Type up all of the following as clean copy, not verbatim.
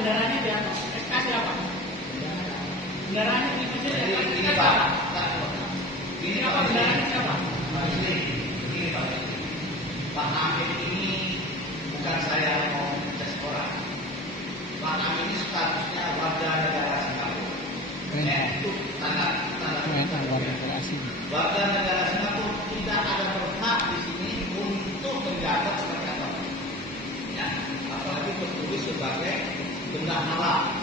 kendaraannya di atas. SK siapa? Kendaraannya di sini. Ini Pak. Ini apa kendaraannya siapa? Ini Pak. Pak Amin ini bukan saya mau ngecek orang. Pak Amin ini statusnya warga negara Singapura. Itu tanda warga negara asing. Warga negara Singapura tidak ada berhak di sini untuk menjabat sebagai apa? Ya, apalagi tertulis sebagai benda halal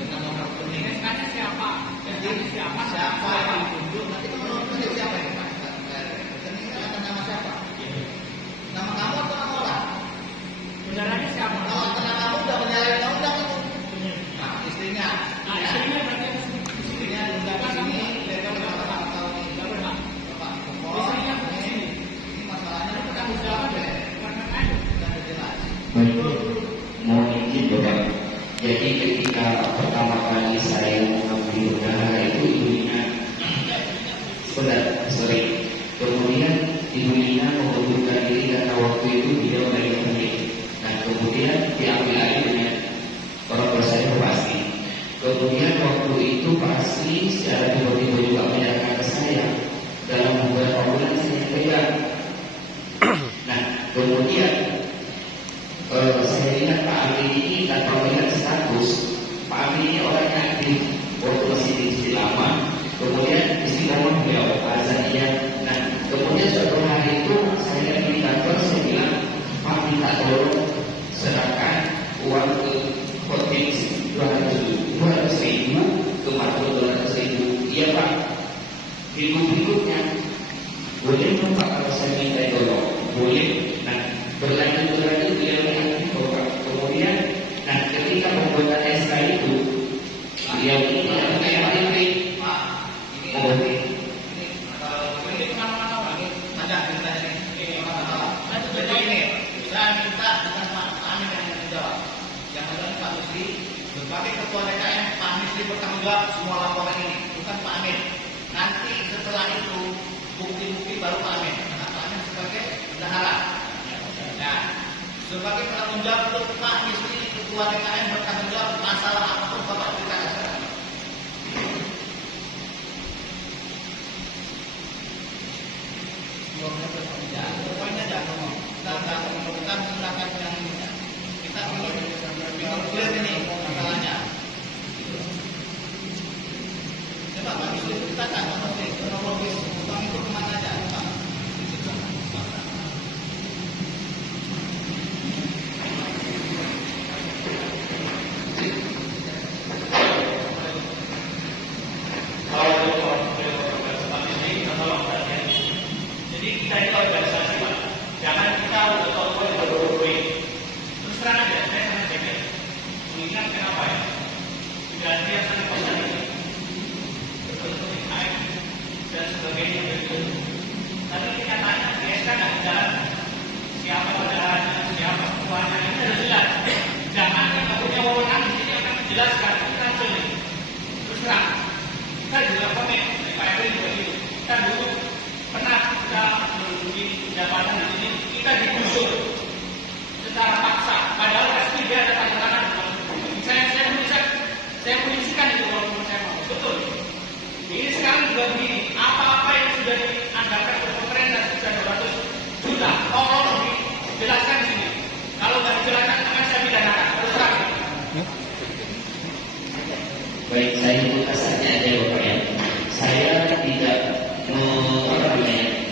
dengan nomor rekening. SK-nya siapa? Jadi siapa yang ditunjuk? Nanti menurut siapa yang rekeningnya akan nama siapa? Nama kamu atau nama orang? Kendaraannya siapa? Kalau karena kamu udah menyalahi undang itu. Nah, istrinya. Nah, istrinya berarti Istrinya diundang ke sini, mereka berapa tahun ini? nggak berhak. Bapak, Istrinya ke sini. ini masalahnya Tanggung jawab ya. sudah jelas. Mohon izin Bapak. Jadi ketika pertama kali saya mengambil udara itu ibunya sorry. Kemudian ibunya mengundurkan diri karena waktu itu beliau lagi sakit. Dan kemudian diambil alih dengan orang tua saya pasti. Kemudian waktu itu pasti secara tiba-tiba juga menyerahkan ke saya dalam beberapa bulan saya pegang. Nah kemudian saya lihat Pak Amin ini tanpa melihat status. Pak Amin ini orangnya aktif waktu masih di Istiqomah. Kemudian Istiqomah beliau azannya. Nah kemudian suatu hari itu saya di kantor saya bilang Pak minta tolong serahkan uang ke hotel 200.000 ke 200.000. Iya Pak. Berikutnya boleh dong Pak kalau saya minta tolong? Boleh. Nah berlanjut beliau mengatakan bahwa kemudian nah ketika pembuatan SK itu beliau ini tidak pakai KTP. Pak, ini kalau ini kemana-mana lagi ada ceritanya ini. Jadi ini saya minta dengan Pak Amin yang menjawab. Yang ada Pak Misri sebagai ketua DKM, Pak Misri bertanggung jawab semua laporan ini, bukan Pak Amin. Nanti setelah itu bukti-bukti baru Pak Amin. Karena Pak Amin sebagai bendahara. Nah, sebagai penanggung jawab untuk Pak Misri ketua DKM bertanggung jawab masalah apapun Bapak ceritakan sekarang. Ya, pokoknya jangan ngomong. Kita silakan yang ini. Kita ingin clear ini masalahnya. Coba Pak Misri ceritakan kronologis uang itu kemana aja Pak? Jadi kita itu organisasi Pak. Jangan kita udah tahu berdua-duain. Terus terang aja, saya sangat jaga. Mengingat kenapa ya? Sudah ada yang sangat kosan ini. Betul-betul naik dan sebagainya begitu. Tapi kita tanya di SK nggak jalan. Siapa bendaharanya, siapa ketuanya, ini sudah jelas. Jangan yang nggak punya wewenang di sini akan menjelaskan. Kita sulit. Terus terang, kita juga komen. Pak RW juga gitu. Kita dulu pernah kita menduduki jabatan di sini, kita digusur secara paksa. Padahal pasti dia ada tanda tangan. Saya polisikan itu walaupun saya mau. Betul. Ini sekarang juga begini. Apa-apa yang sudah dianggarkan oleh pemerintah sudah 200 juta. Tolong dijelaskan di sini. Kalau nggak dijelaskan akan saya pidanakan. Terus terang. Baik, saya buka saja aja Bapak ya. Saya tidak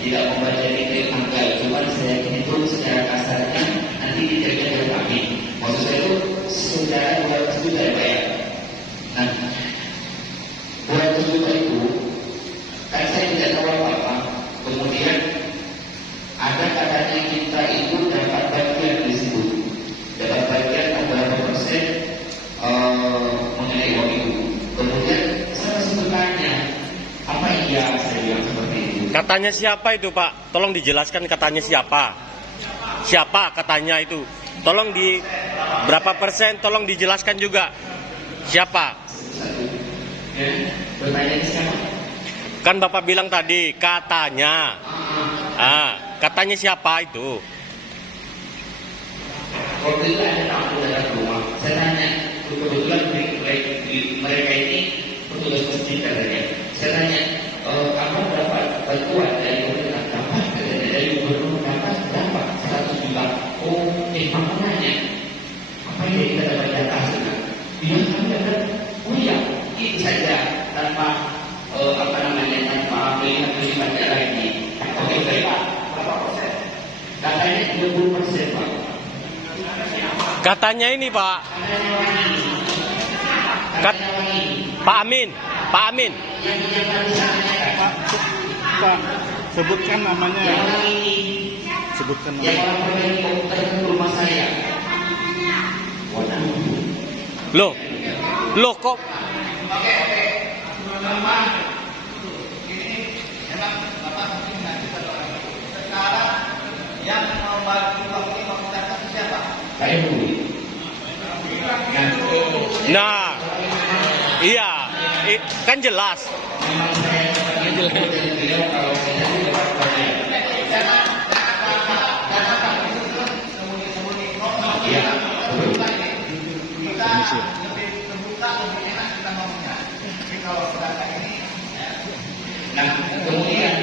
tidak membaca detail angka, cuma saya hitung secara kasarnya nanti diterima dari kami. Maksud saya itu sudah 200 juta ya Pak ya. Nah, 200 juta itu kan saya tidak tahu apa-apa. Kemudian ada katanya kita itu dapat bagian di situ, dapat bagian beberapa persen mengenai uang itu. Kemudian saya masih bertanya, apa iya saya bilang seperti itu? Katanya siapa itu Pak? Tolong dijelaskan katanya siapa? Siapa katanya itu? Tolong di berapa persen? Tolong dijelaskan juga. Siapa? Bertanya siapa? Kan Bapak bilang tadi katanya. Katanya siapa itu? Waktu itu ada tamu datang ke rumah. Saya tanya, kebetulan mereka ini petugas masjid katanya. Saya tanya, apa dapat bantuan dari pemerintah? Dapat katanya, dari gubernur dapat 100 juta. Oh, makanya apa yang kita dapat data sekarang? Dia kami dapat, oh iya, itu saja tanpa tanpa melihat lagi. Oke, baik Pak, berapa persen? Katanya 20% Pak. Katanya ini Pak. Pak Amin. Pak Amin. Pak, sebutkan namanya. Sebutkan Yang namanya. orang helikopter ke rumah saya. Loh kok Oke. Memang ini memang Bapak mungkin nanti orang itu. Sekarang yang membagi uang ini menggunakan siapa? Saya dulu. nah iya kan jelas. Memang saya jelas dari beliau kalau kita itu dapat banyak. Jangan sembunyi-sembunyi. Iya. Kita lebih terbuka, lebih enak kita ngomongnya. Tapi kalau data ini, Nah, kemudian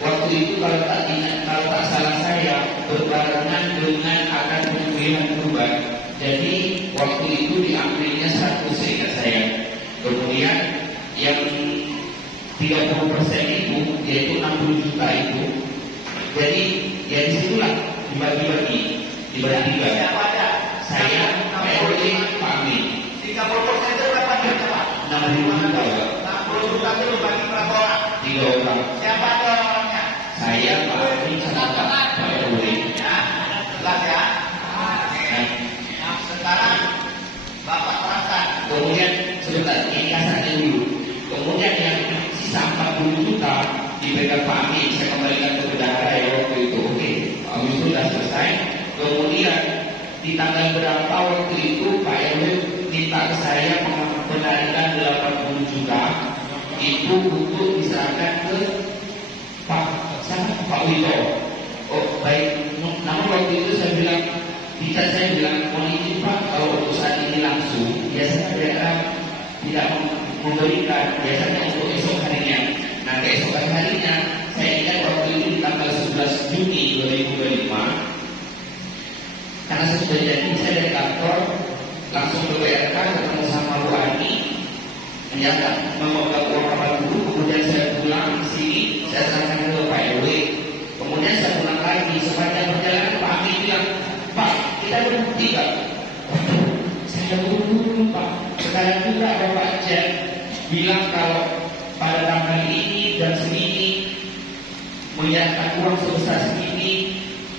waktu itu kalau tak salah saya berbarengan dengan akan pemilihan perubahan. Jadi waktu itu diambilnya 100 seingat saya. Kemudian yang 30% itu yaitu 60 juta itu. Jadi ya disitulah dibagi tiga. siapa aja? Saya, Pak RW, Pak Amin. 30% itu berapa juta Pak? 60 juta, Pak. 60 juta itu bagi berapa orang? 3 orang. Siapa aja orangnya? Saya, Pak Amin, sama Pak RW. Nah, jelas ya. Nah, sekarang Bapak terangkan. Kemudian sebentar, ini kasarnya dulu. Kemudian yang sisa 40 juta diberikan Pak Amin, saya kembalikan ke bendahara ya waktu itu. Oke, Amin sudah selesai. Kemudian di tanggal berapa waktu itu Pak RW minta ke saya mengembalikan 80 juta itu untuk diserahkan ke Pak Wito. Oh baik, namun waktu itu saya bilang, saya bilang, mohon izin Pak, kalau untuk saat ini langsung, biasanya daerah tidak memberikan, biasanya untuk esok harinya. Nah keesokan harinya, saya ingat waktu itu di tanggal 11 Juni 2025, karena saya sudah jadi, saya dari kantor langsung ke WRK ketemu sama Bu Ani, menyatakan memegang uang 80, kemudian saya pulang ke sini, saya serahkan ke Pak RW. Kemudian saya pulang lagi, sepanjang perjalanan Pak Amin bilang, Pak, kita berhenti Pak. Saya buru-buru Pak. Sekarang juga Bapak Cek bilang kalau pada tanggal ini dan segini menyatakan uang sebesar segini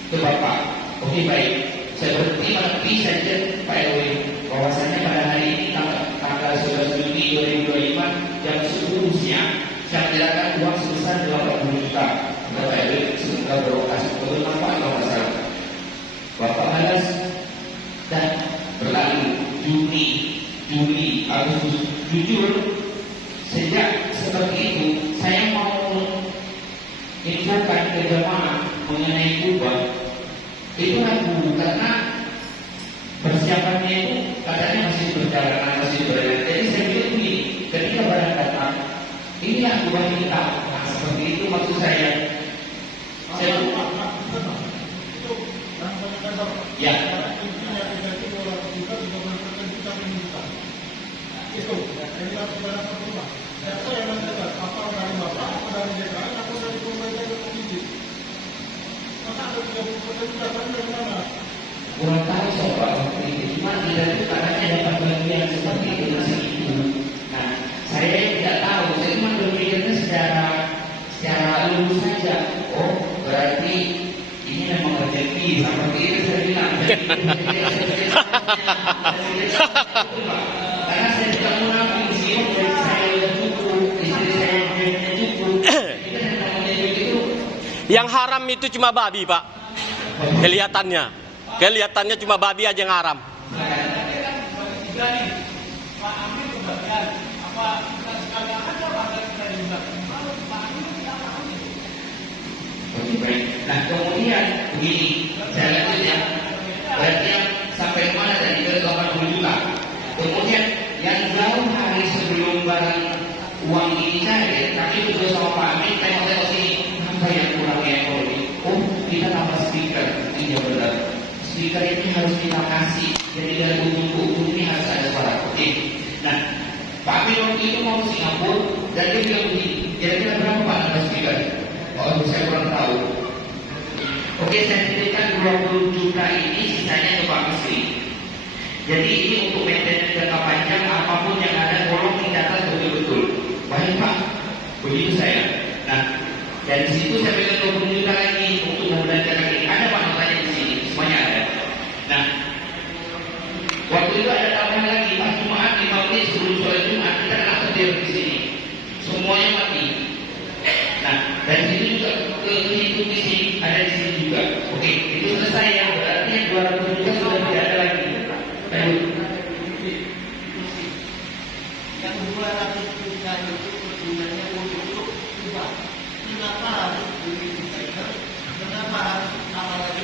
ke Bapak. Oke baik, saya berhenti menepi saja Pak RW bahwasanya pada hari ini tanggal 11 Juni 2025 jam 10 siang saya menyerahkan uang sebesar 80 juta. Bapak RW sudah berokasi betul Bapak kalau masalah. Bapak balas dan berlalu Juli, Agustus. Jujur sejak seperti itu saya mau infokan ke jemaah mengenai kubah itu ragu karena persiapannya itu katanya masih berjalan, masih berjalan. Jadi saya bilang begini, ketika barang datang inilah kubah kita. Nah seperti itu maksud saya. Ya. Kurang tahu soal itu, cuma tidak itu katanya dapat bagian seperti itu masih itu. Nah, saya tidak tahu, saya cuma berpikirnya secara lulus saja. Oh, berarti ini memang rezeki seperti itu saya bilang. Karena saya tidak munafik di sini, jadi saya sudah cukup, istri saya cukup. Kita tidak menyebut itu. Yang haram itu cuma babi Pak. Kelihatannya cuma babi aja yang haram. Nah kemudian begini, saya lanjut ya. Berarti yang sampai mana tadi ke 80 juta. Kemudian anggaran uang ini cair, kami berdua sama Pak Amin tengok-tengok sini, apa yang kurang ya ekonomi? Oh, kita tambah speaker. Iya benar. Speaker ini harus kita kasih. Jadi dari ujung ini harus ada suara. Oke. Nah, Pak Amin waktu itu mau ke Singapura dan dia bilang begini, kira-kira berapa Pak ada speaker? Oh, saya kurang tahu. Oke, saya titipkan 20 juta ini, sisanya ke Pak Menteri. Jadi ini untuk maintenance jangka panjang, apapun yang ada tolong dicatat betul-betul. Baik Pak, begitu saya. Nah, dari situ saya pegang 20 juta lagi untuk membelanjakan ini. Ada Pak notanya di sini, semuanya ada. Nah, waktu itu ada tambahan lagi, pas Jumat 5 menit sebelum sholat Jumat kita kena petir di sini. Semuanya mati. Nah, dari situ juga kehitung di sini, ada di sini juga. Oke, itu selesai ya. Berarti yang 200 juta sudah tidak ada lagi. Ayo. Yang 200 juta itu sebenarnya untuk coba. Kenapa harus beli speaker? Kenapa harus apa lagi?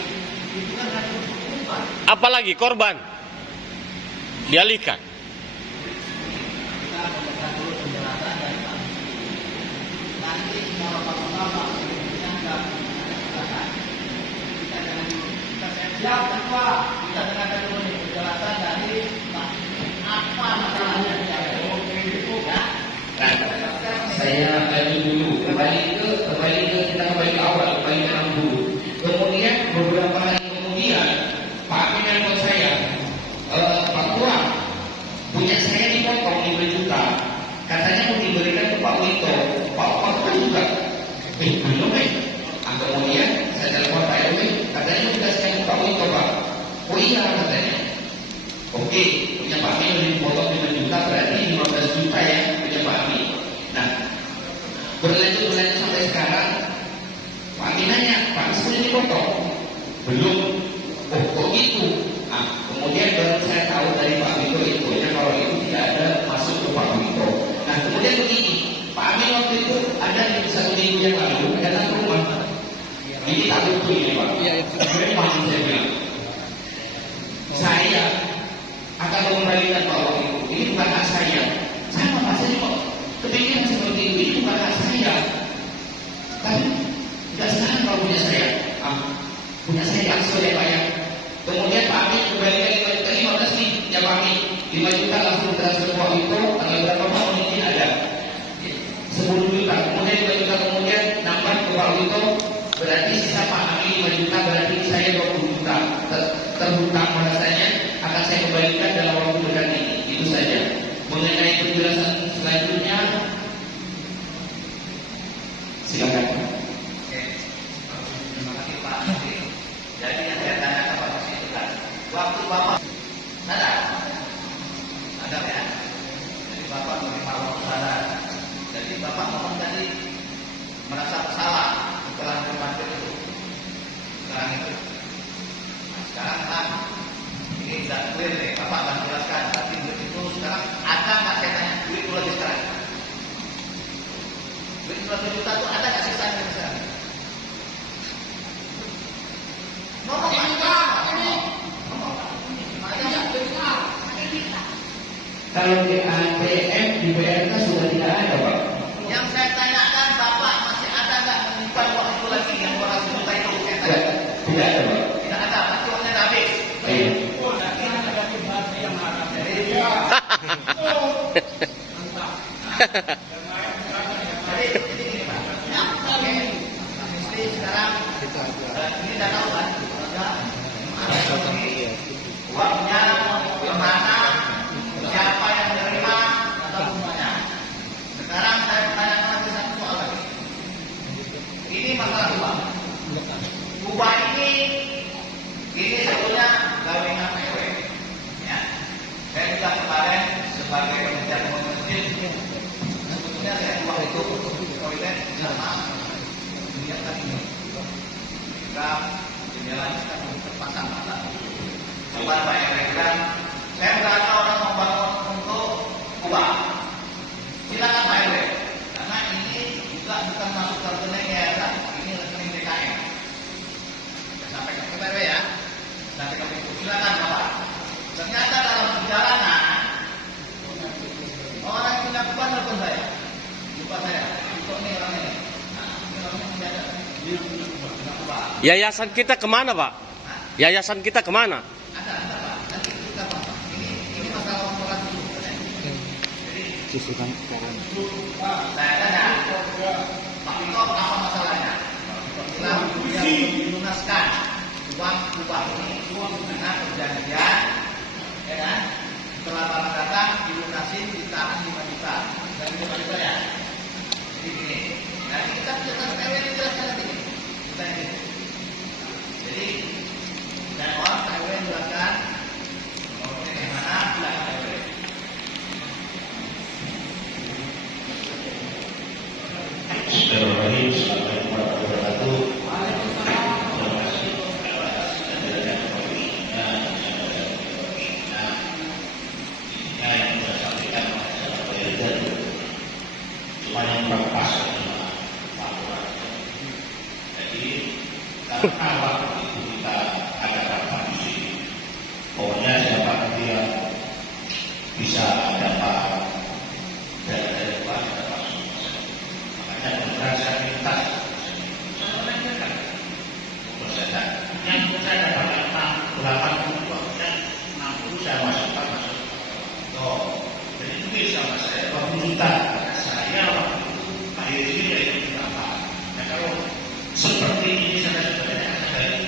Itu kan harus untuk ubah. Apalagi korban dialihkan. Kita mendengar dulu penjelasan dari Pak. Nanti semua bapak-bapak yang nggak ada kejelasan. Kita jangan kita siap Pak. Kita dengarkan dulu nih penjelasan dari Pak. Apa masalahnya di APO itu ya? Saya lanjut dulu, kembali ke kita kembali ke awal, kembali ke dulu. Kemudian beberapa hari kemudian Pak Amin nelfon saya, Pak Tua, punya saya dipotong 5 juta, katanya mau diberikan ke Pak Wito, Pak Tua juga, belum kemudian saya telepon Pak RW, katanya mau dikasihkan ke Pak Wito Pak, oh iya katanya, oke, punya Pak Amin dipotong 5 juta, berarti 15 juta ya punya Pak Amin. Nah, berlanjut sampai sekarang, Pak Amin nanya, Pak sudah dipotong? Belum. Oh, kok gitu? Nah, kemudian baru saya tahu dari Pak Wito infonya kalau itu tidak ada masuk ke Pak Wito. Nah, kemudian begini, Pak Amin waktu itu ada di 1 minggu yang lalu datang ke rumah. Ini tak betul ini Pak. Ini masih saya bilang. Saya akan mengembalikan Pak Wito. Ini bukan hak saya. Sama Pak, saya kok kepikiran seperti itu. Ini bukan hak saya. Tapi tidak sekarang kalau punya saya. Punya saya langsung ya Pak ya. Kemudian Pak Amin kembalikan 5 juta 15 nih ya Pak Amin. 5 juta langsung transfer Pak Wito. Tanggal berapa Pak mungkin ada 10 juta. Kemudian 5 juta kemudian nambah ke Pak Wito. Berarti sisa Pak Amin 5 juta. Berarti saya 20 juta terhutang bahasanya akan saya kembalikan dalam waktu dekat ini. Itu saja. Mengenai penjelasan selanjutnya silakan. Terima kasih Pak. Jadi yang saya tanya kepada Pak itu kan, waktu Bapak ada ya? Jadi Bapak menerima uang saudara. Jadi Bapak ngomong tadi merasa bersalah setelah menerima itu. Sekarang itu. Nah, sekarang kan ini tidak clear nih. Bapak akan jelaskan. Tapi duit itu sekarang ada nggak saya tanya? Duit itu lagi sekarang. Duit 20 juta itu ada nggak sisanya sekarang? Kalau di ATM di BRK sudah tidak ada Pak. Yang saya tanyakan Bapak masih ada nggak menyimpan uang itu lagi yang 200 juta itu? Saya tanya. Tidak ada Pak. Tidak ada, pasti uangnya udah habis. Iya. Jadi ini Pak. Ya, oke. Mesti sekarang ini udah tahu kan? Uangnya kemana? Siapa yang menerima? Atau semuanya? Sekarang saya bertanya lagi satu soal lagi. Ini masalah ubah. Ubah ini sebetulnya gawengan PW. Ya. Saya juga kemarin sebagai pembicara masjid, sebetulnya saya ubah itu untuk toilet sama menyiapkan ini. Jika jendela kita terpasang-pasang. Bukan banyak rekan. Saya berkata orang membangun untuk ubah. Silakan Pak RW. Karena ini juga bukan masuk ke rekening yayasan. Ini rekening DKM. Saya sampaikan ke Pak RW ya. Sampai ke pintu. Silakan Bapak. Ternyata dalam perjalanan orang yang melakukan Yayasan kita kemana, Pak? Yayasan kita kemana? Ada Pak. Nanti kita Pak. Ini masalah laporan dulu. Susukan koran. Nah, Pak Tito apa masalahnya? Setelah dia melunaskan uang upah ini dengan perjanjian, ya kan? Setelah barang datang dilunasin ditahan 5 juta dan 5 juta ya. Jadi gini, nanti kita punya RW ini jelaskan nanti. Kita ini. Jadi dan orang RW jelaskan bagaimana bilangan RW. Bismillahirrahmanirrahim. Assalamualaikum warahmatullahi wabarakatuh. Cuma yang berpas laporan. Jadi karena waktu itu kita ada rapat di sini. Pokoknya siapa dia bisa dapat dari luar dapat semua. Makanya berasa minta saya menanyakan proses yang saya dapat 80 dan 60 saya masukkan masuk. Oh, jadi itu bisa mas saya 20 juta. Saya waktu itu Pak Heri dari berapa? Nah kalau seperti ini saya sebenarnya dari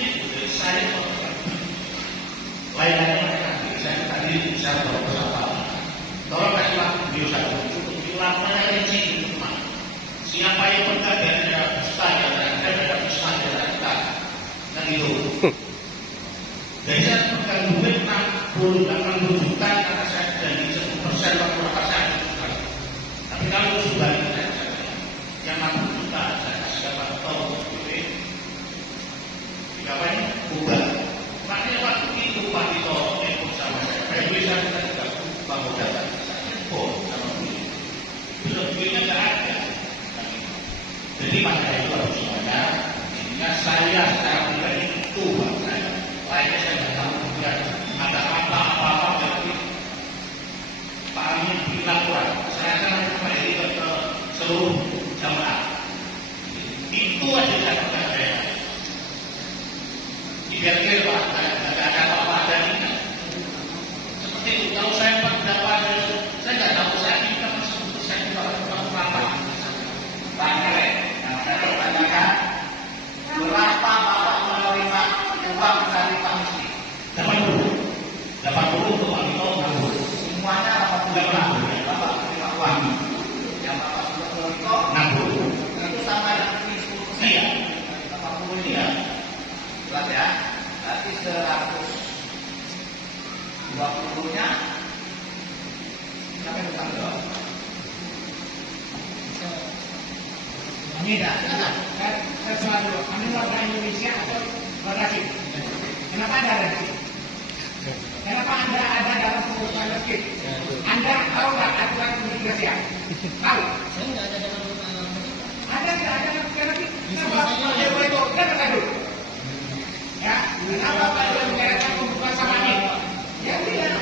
ini saya lainnya saya tadi saya bersama. Tolong kasih waktu beliau satu untuk dilaporkan rinci di rumah. Siapa yang berkata dari ada dusta dan ada dusta dari kita, dan itu. Jadi saya pegang duit 80 juta karena saya janji 10% waktu apa saya itu. Tapi kalau sudah itu saya yang 60 juta saya kasih dapat tahu duit. Apa ini? Ubah. Makanya waktu itu Pak Tito ikut sama saya bisa kita juga bangun data. Oh, sama duit. Itu duitnya tidak ada. Jadi maka itu harus semuanya. Sehingga saya secara pribadi itu buat saya. Lainnya saya tidak tahu kemudian ada apa-apa berarti Pak Amin bilang kurang. Saya akan kembali ke seluruh jamaah. Itu aja saya percaya. Biar-biar Pak, tidak ada apa-apa dari ini. Seperti itu, kalau saya dapat, saya tidak tahu saya ini kan saya juga berapa. Bangkele, saya bertanyakan berapa Bapak menerima uang dari Pak Misli? 80 untuk Pak Tito, semuanya 80 Bapak menerima uang. Yang Bapak sudah Tito, 60. Itu sama yang 10%. Iya. 80 ini ya. Jelas ya. Berarti 120-nya siapa yang bertanggung jawab? Ini dah. Saya selalu Anda warga Indonesia atau warga Cina? Kenapa Anda ada di sini? Kenapa Anda ada dalam pengurus masjid? Anda tahu nggak aturan imigrasi? Tahu? Saya nggak ada dalam Anda tidak ada dalam imigrasi. Kenapa Pak Dewa itu? Kenapa dulu? Ya, kenapa Pak Dewa menyarankan pembukaan sama ini? Ya tidak.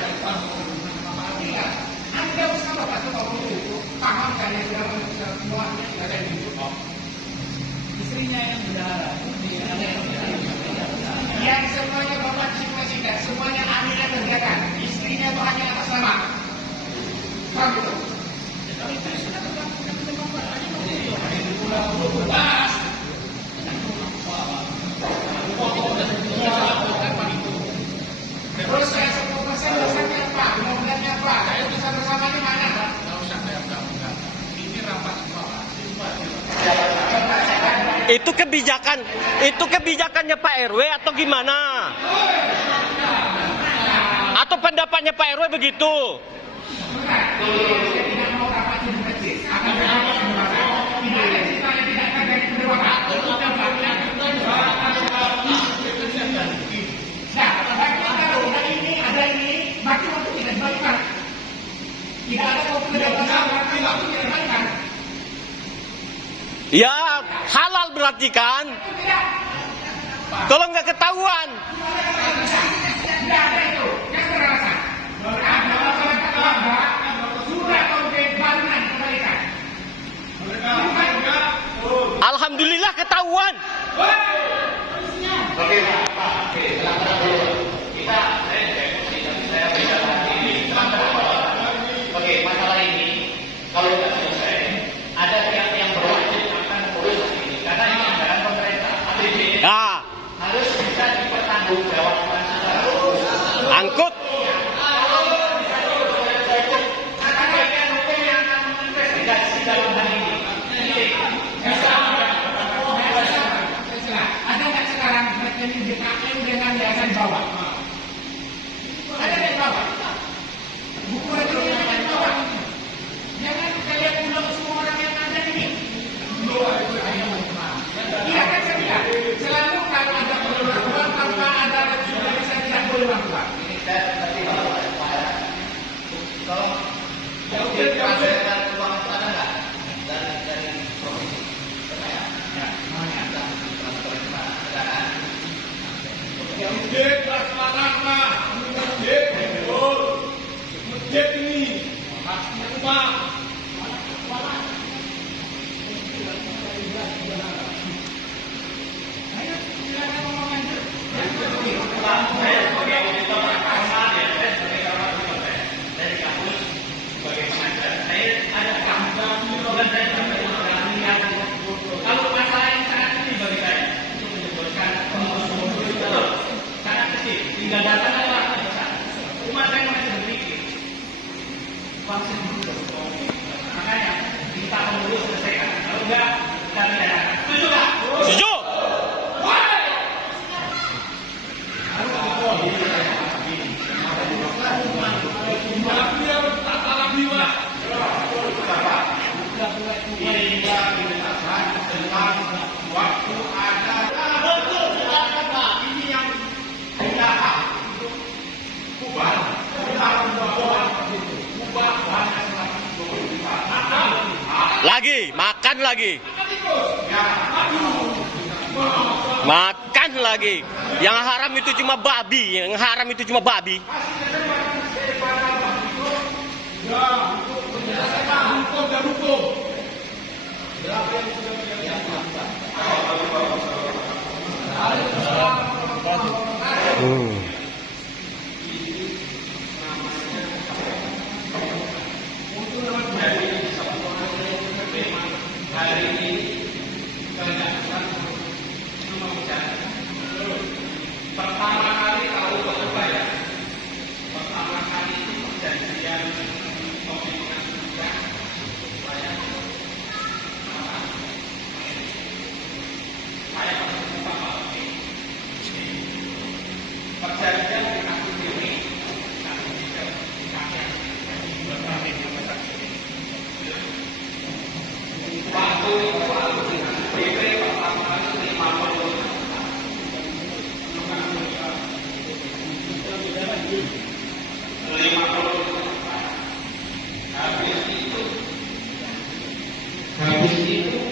Tidak. Anda bersama Pak Dewa itu paham kan yang sudah semua tidak ada di situ. Istrinya yang bendahara. Yang semuanya Bapak disiplin, semuanya aminah kerjakan. Istrinya itu hanya atas nama. Paham itu? Terus saya 10% dasarnya apa? 15-nya apa? Saya bisa bersamanya mana? Kalau saya enggak. Ini rapat semua. Itu kebijakannya Pak RW atau gimana? Atau pendapatnya Pak RW begitu? Ya, halal berarti kan? Kalau nggak ketahuan. Alhamdulillah ketahuan. Kalau masalah yang sangat kecil bagi saya untuk menyebutkan pengurus itu sangat kecil, tinggal datang aja orang besar. Umat saya masih berpikir, vaksin dulu, makanya minta pengurus selesaikan. Kalau enggak, kita tidak. Setuju nggak? Setuju. Waktu ada betul silakan Pak. Ini yang tidak ubah Lagi, makan lagi. Makan lagi. Yang haram itu cuma babi, yang haram itu cuma babi. Pertama kali kalau coba ya, pertama kali itu perjanjian komitmen juga saya lupa perjanjian dengan ini waktu DP pertama kali 50 habis itu